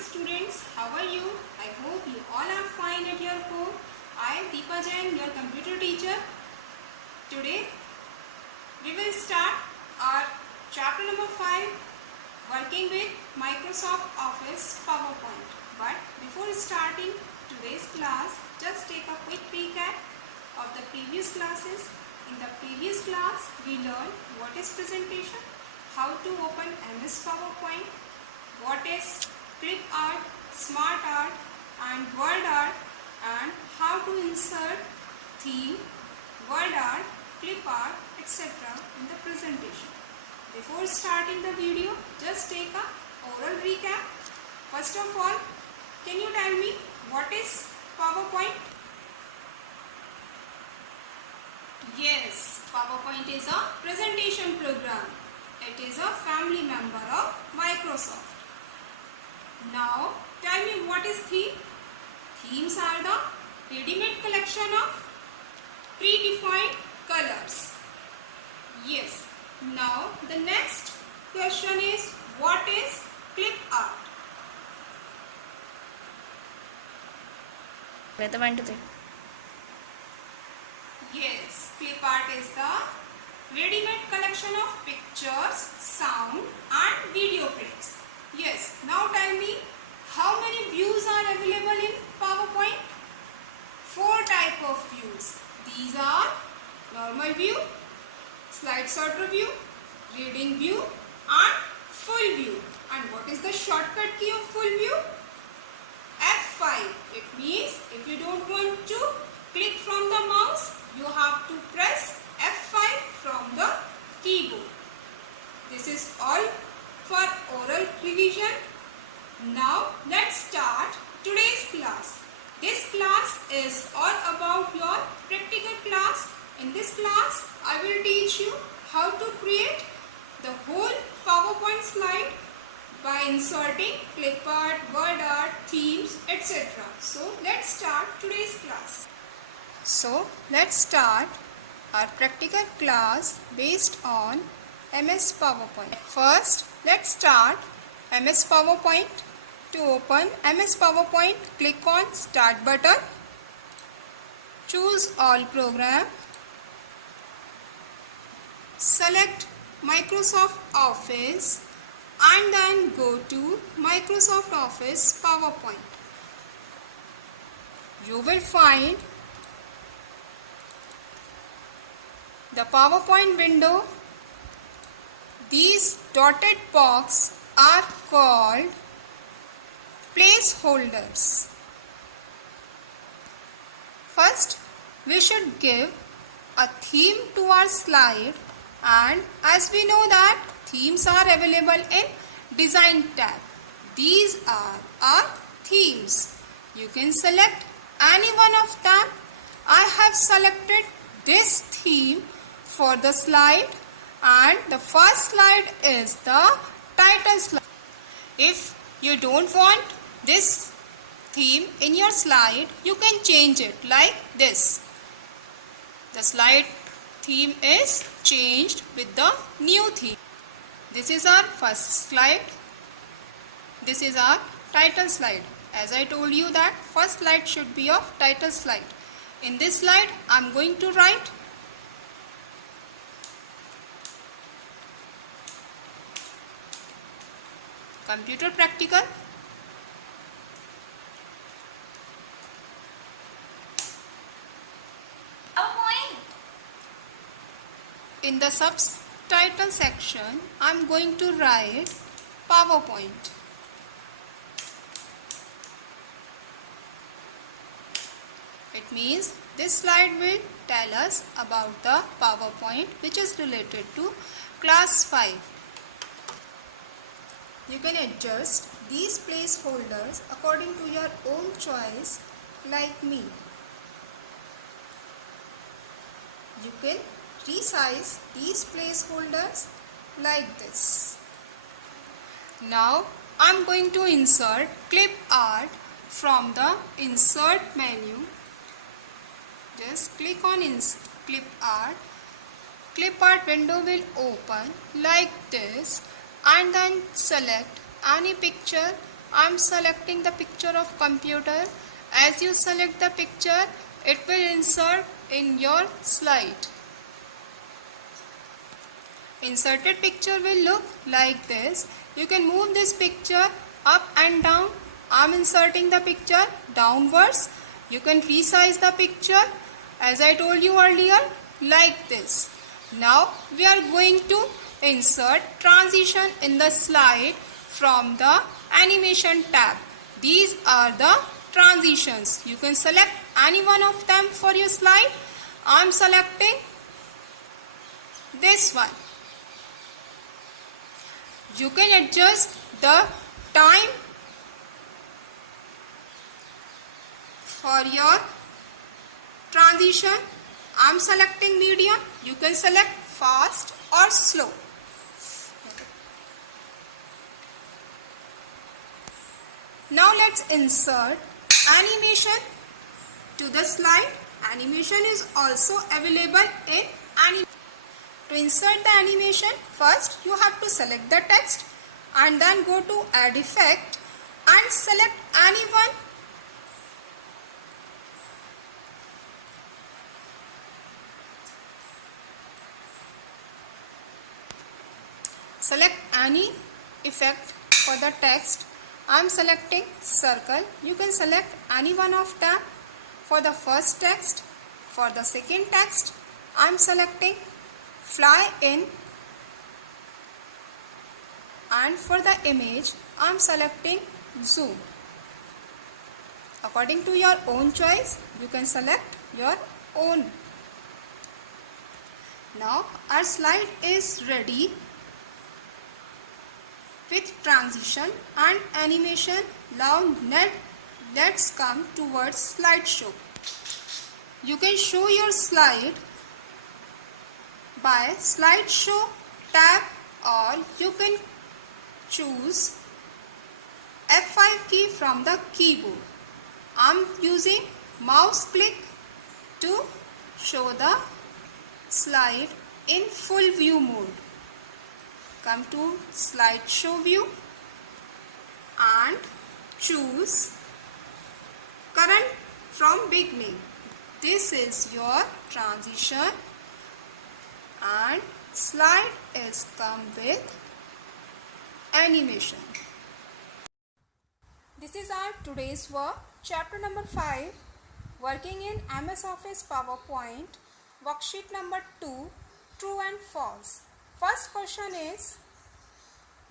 students, how are you? I hope you all are fine at your home. I am Deepa Jain, your computer teacher. Today we will start our chapter number 5, working with Microsoft Office PowerPoint. But before starting today's class, just take a quick recap of the previous classes. In the previous class, we learned what is presentation, how to open MS PowerPoint, what is clip art, smart art and word art, and how to insert theme, word art, clip art, etc. in the presentation. Before starting the video, just take a oral recap. First of all, can you tell me what is PowerPoint? Yes, PowerPoint is a presentation program. It is a family member of Microsoft. Now, tell me what is theme? Themes are the ready-made collection of predefined colors. Yes. Now, the next question is, what is clip art? Yes, clip art is the ready-made collection of pictures, sound and video clips. Yes, now tell me, how many views are available in PowerPoint? 4 types of views. These are normal view, slide sorter view, reading view and full view. And what is the shortcut key of full view? F5. It means if you don't want to click from the mouse, you have to press F5 from the keyboard. This is all for oral revision. Now let's start today's class. This class is all about your practical class. In this class, I will teach you how to create the whole PowerPoint slide by inserting clip art, word art, themes, etc. So let's start today's class. So let's start our practical class based on MS PowerPoint. First, let's start MS PowerPoint. To open MS PowerPoint, click on Start button. Choose All Program. Select Microsoft Office and then go to Microsoft Office PowerPoint. You will find the PowerPoint window. These dotted boxes are called placeholders. First, we should give a theme to our slide, and as we know that themes are available in Design tab. These are our themes. You can select any one of them. I have selected this theme for the slide, and the first slide is the title slide. If you don't want this theme in your slide, you can change it like this. The slide theme is changed with the new theme. This is our first slide. This is our title slide. As I told you that first slide should be of title slide. In this slide, I am going to write Computer Practical. In the subtitle section, I am going to write PowerPoint. It means this slide will tell us about the PowerPoint which is related to class 5. You can adjust these placeholders according to your own choice, like me. You can resize these placeholders like this. Now I am going to insert clip art from the insert menu. Just click on clip art. Clip art window will open like this, and then select any picture I'm selecting the picture of computer. As you select the picture, it will insert in your slide. Inserted picture will look like this. You can move this picture up and down. I'm inserting the picture downwards. You can resize the picture as I told you earlier, like this. Now we are going to insert transition in the slide from the animation tab. These are the transitions. You can select any one of them for your slide. I'm selecting this one. You can adjust the time for your transition. I'm selecting medium. You can select fast or slow. Now let's insert animation to the slide. Animation is also available in animation. To insert the animation, first you have to select the text and then go to add effect and select any one. Select any effect for the text. I am selecting circle. You can select any one of them. For the first text, for the second text, I am selecting fly in, and for the image I am selecting zoom. According to your own choice, you can select your own. Now our slide is ready with transition and animation. Now let's come towards slideshow. You can show your slide by slideshow tab, or you can choose F5 key from the keyboard. I'm using mouse click to show the slide in full view mode. Come to slideshow view and choose current from beginning. This is your transition and slide is come with animation. This is our today's work, chapter number 5, working in MS Office PowerPoint, worksheet number 2, true and false. First question is,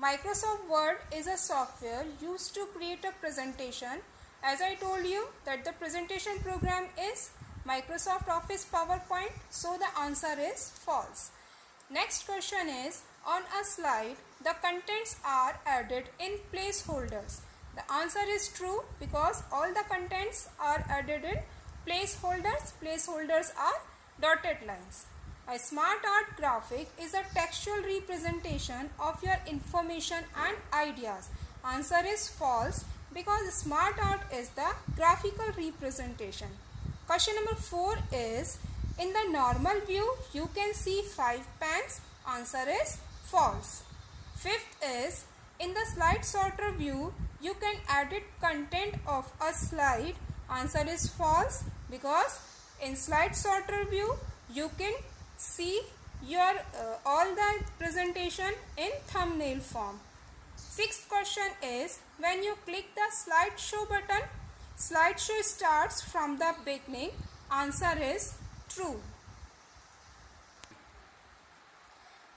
Microsoft Word is a software used to create a presentation. As I told you that the presentation program is Microsoft Office PowerPoint, so the answer is false. Next question is, on a slide, the contents are added in placeholders. The answer is true because all the contents are added in placeholders. Placeholders are dotted lines. A smart art graphic is a textual representation of your information and ideas. Answer is false because smart art is the graphical representation. Question number 4 is, in the normal view you can see 5 pens. Answer is false. Fifth is, in the slide sorter view you can edit content of a slide. Answer is false because in slide sorter view you can see your all the presentation in thumbnail form. Sixth question is, when you click the slideshow button, slideshow starts from the beginning. Answer is true.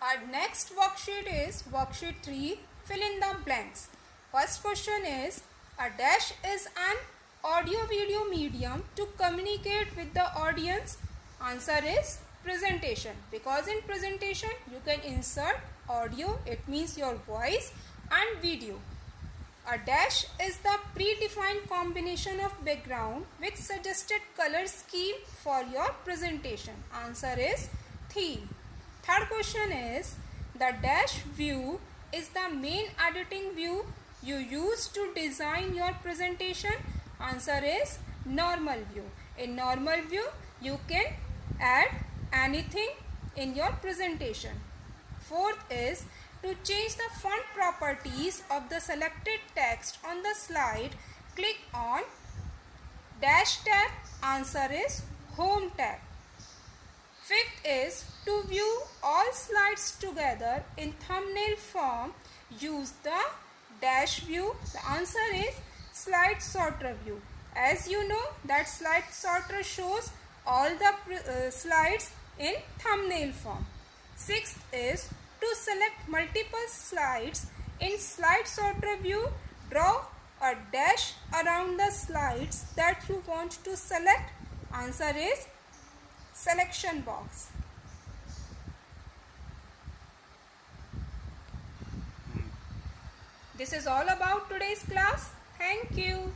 Our next worksheet is worksheet 3, fill in the blanks. First question is, a dash is an audio video medium to communicate with the audience. Answer is presentation, because in presentation you can insert audio, it means your voice, and video. A dash is the predefined combination of background with suggested color scheme for your presentation. Answer is theme. Third question is, the dash view is the main editing view you use to design your presentation. Answer is normal view. In normal view you can add anything in your presentation. Fourth is, To change the font properties of the selected text on the slide, click on Dash tab. Answer is Home tab. Fifth is to view all slides together in thumbnail form, use the dash view. The answer is slide sorter view. As you know that slide sorter shows all the slides in thumbnail form. Sixth is to select multiple slides in slide sorter view, draw a dash around the slides that you want to select. Answer is selection box. This is all about today's class. Thank you.